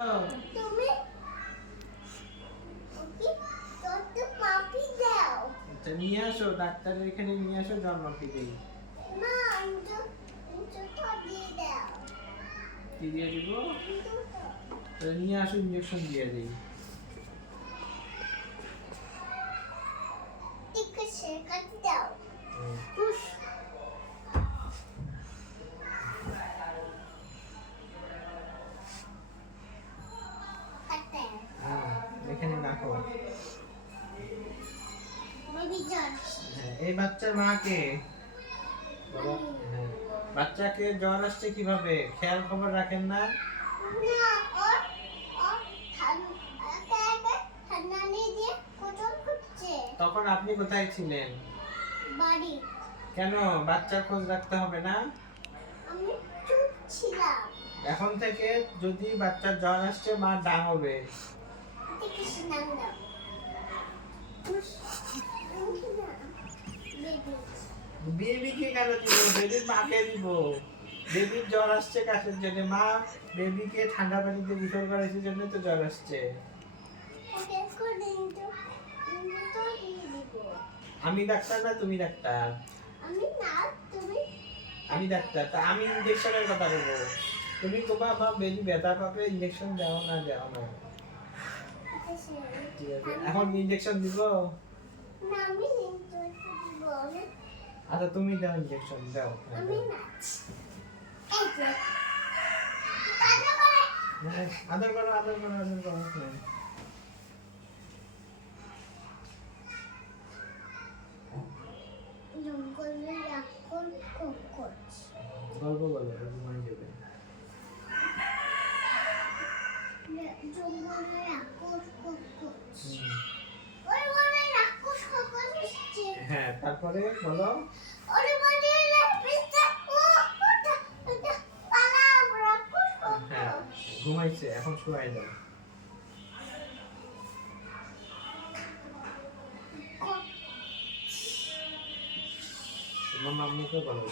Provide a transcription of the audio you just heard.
তুমি ওকে তো মাপি দাও। আচ্ছা নিয়ে আসো, ডাক্তারের এখানে নিয়ে আসো, জ্বর মাপি দেই। না তো দিয়ে দাও। কি দিয়ে দিব? তো নিয়ে আসো, ইঞ্জেকশন দিয়ে দেই। ঠিক আছে কাটি দাও। পুশ। কাটে এখানে রাখো। বেবি জ্বর। হ্যাঁ, এই বাচ্চার মা কে? হ্যাঁ, বাচ্চাকে জ্বর আসছে কিভাবে খেয়াল খবর রাখেন না? না ওর ওর ঠান্ডা নিয়ে দিয়ে কোটন করছে। তখন আপনি কোথায় ছিলেন? বাড়ি। কেন বাচ্চার খোঁজ রাখতে হবে না? আমি চুপ ছিলাম। এখন থেকে যদি বাচ্চার জ্বর আসছে মা ডাঙবে। ঠিক আছে নাম দাও। বেবিকে কেন দিব? বেবির মাকে দিব। বেবির জ্বর আসছে কাশের জন্য, মা বেবিকে ঠান্ডা পানিতে গোসল করাইছে জন্য তো জ্বর আসছে। আমি ডাক্তার না তুমি ডাক্তার? আমি না তুমি। আমি ডাক্তার, তা আমি ইনজেকশনের কথা বলবো। তুমি কোবা বা বেবি ব্যথা পাবে, ইনজেকশন দাও না দাও না। ঠিক আছে, এখন ইনজেকশন দিব? না আমি ইনজেকশন দিব না। আচ্ছা তুমি দাও, ইনজেকশন দাও। আমি নাচ এই যে কাজা করে আদর করো আদর করো আদর করো। জঙ্গলে এখন কোকোচ গল্প বলো, ঘুমাই যাবে। জঙ্গলে রাক্ষস কোকোচ ওই বলে রাক্ষস কোকোচ এসেছে। হ্যাঁ তারপরে বলো। ওরে বলে পিস্তা ও ওটা পালা রাক্ষস হ্যাঁ কোকোচ। ঘুমাইছে, এখন শুয়াই দাও। তোমার মাম্মিকে বলো।